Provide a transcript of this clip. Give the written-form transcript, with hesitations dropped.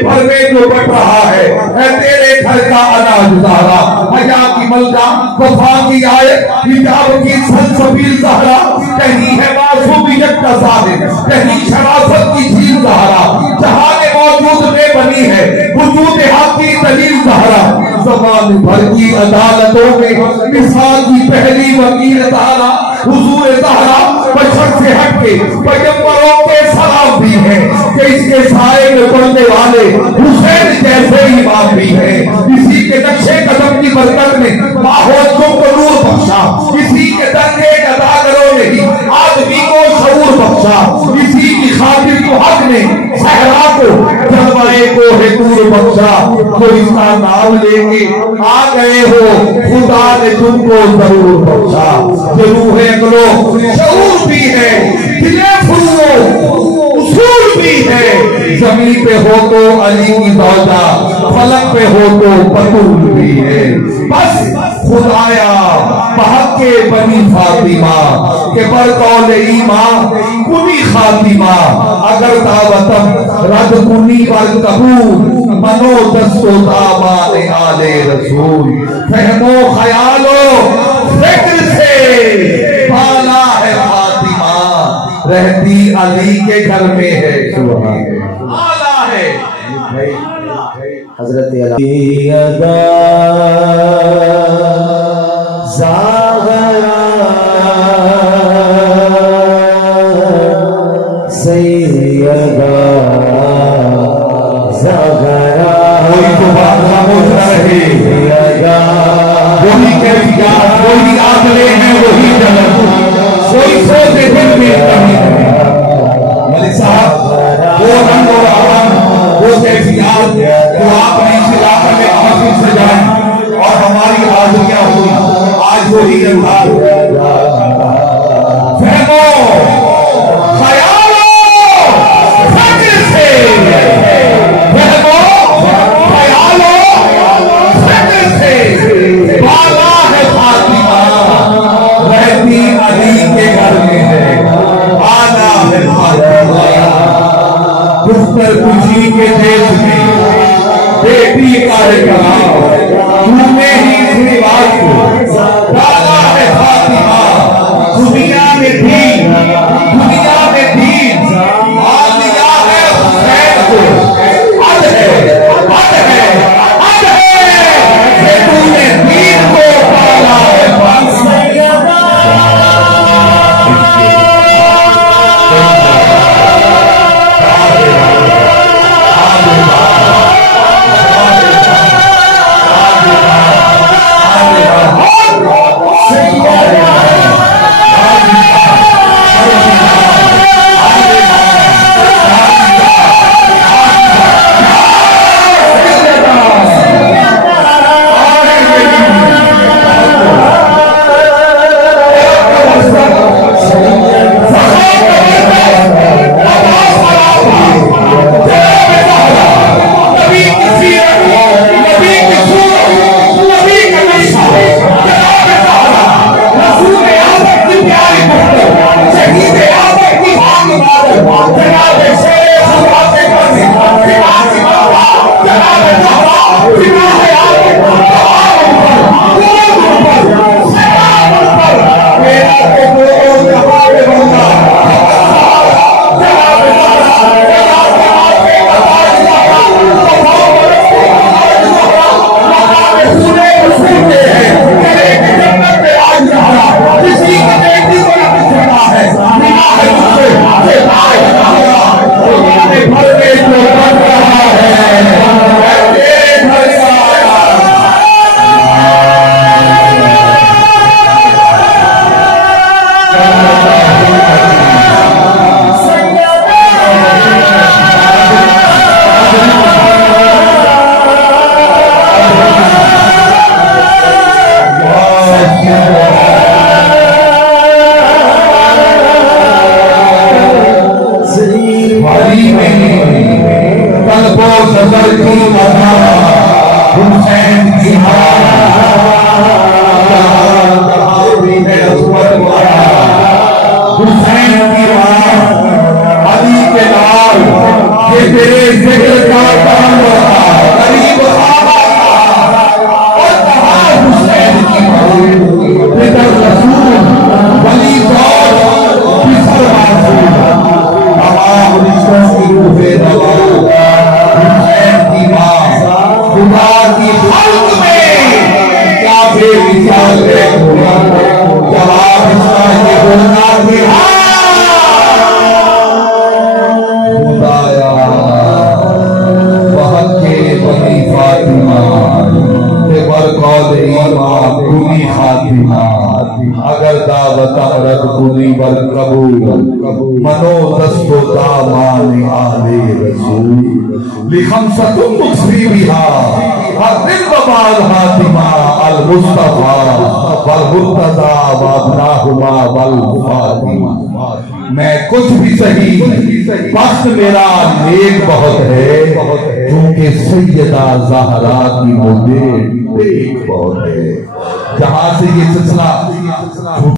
بھر میں جو بٹ رہا ہے اے تیرے گھر کا اناج زہرا حیا کی ملکہ وفا کی آیت حجاب کی سلسبیل زہرا کہیں ہے معصومیت کا ظاہر کہیں شرافت کی جھیل زہرا جہاں موجود میں بنی ہے وجود حق کی دلیل زہرا زمان بھر کی عدالتوں میں مثال کی پہلی وکیل زہرا حضور زہرا بشر سے ہٹ کے پیغمبروں کے سلام بھی ہیں کہ اس کے سائے میں پڑھنے والے حسین جیسے امام بھی ہیں اسی کے نقشے قدم کی برکت میں ماحول کو نور بخشا اسی کے درجے اداکاروں نے ہی آدمی کو شعور بخشا اسی کی خاطر تو حق نے صحرا کو جلوے کو ہے نور بخشا تو اس کا نام لے کے آ گئے ہو خدا نے تم کو ضرور بخشا ضرور ہے اگلو شعور بھی ہے دلے فرو اصول بھی ہے زمین پہ ہو تو علی کی زوجہ فلک پہ ہو تو بطول بھی ہے بس خدایا بحق کے بنی فاطمہ کہ برقول ایمان کنی خاتمہ اگر دعوتم رد کنی برقبول منو دستو دامان آل رسول فہم و خیال و فکر سے بالا ہے فاطمہ رہتی علی کے گھر میں ہے سبحان آلہ ہے حضرت علی ادا زاغرا سیدہ زاغرا کوئی تو بات خاموش نہ رہے وہی کیفیات وہی عادلے ہیں وہی جنت کوئی سوچے دل میں کمی ملک صاحب وہ رنگ اور عوام وہ کیفیات جو آپ نے اس علاقے میں حاصل سے جائیں اور ہماری حاضریاں ہوئی آج وہی انداز فہمو خیالو فکر سے فہمو خیالو فکر سے بالا ہے فاطمہ رہتی علی کے گھر میں ہے آنا ہے فاطمہ دختر خوشی کے دیش میں بیٹی کا ہے کلام تمہیں ہی اس رواج کو ڈالا ہے فاطمہ دنیا میں دین آ لیا ہے حسین کو حد ہے کہ تم نے دین کو پالا ہے فاطمہ علی کے نال یہ تیرے ذکر کا کی خاتمہ اگر دعوت رد کنی بر قبول منو دست و دامان آل رسول لخمسۃ مکسی بہا حرم وبال حاتمہ المصطفیٰ والمرتضیٰ وابناہما والفاطمہ میں کچھ بھی صحیح بخت میرا نیک بہت ہے کیونکہ سیدہ زہرا کی مدیر نیک بہت ہے. جہاں سے یہ سلسلہ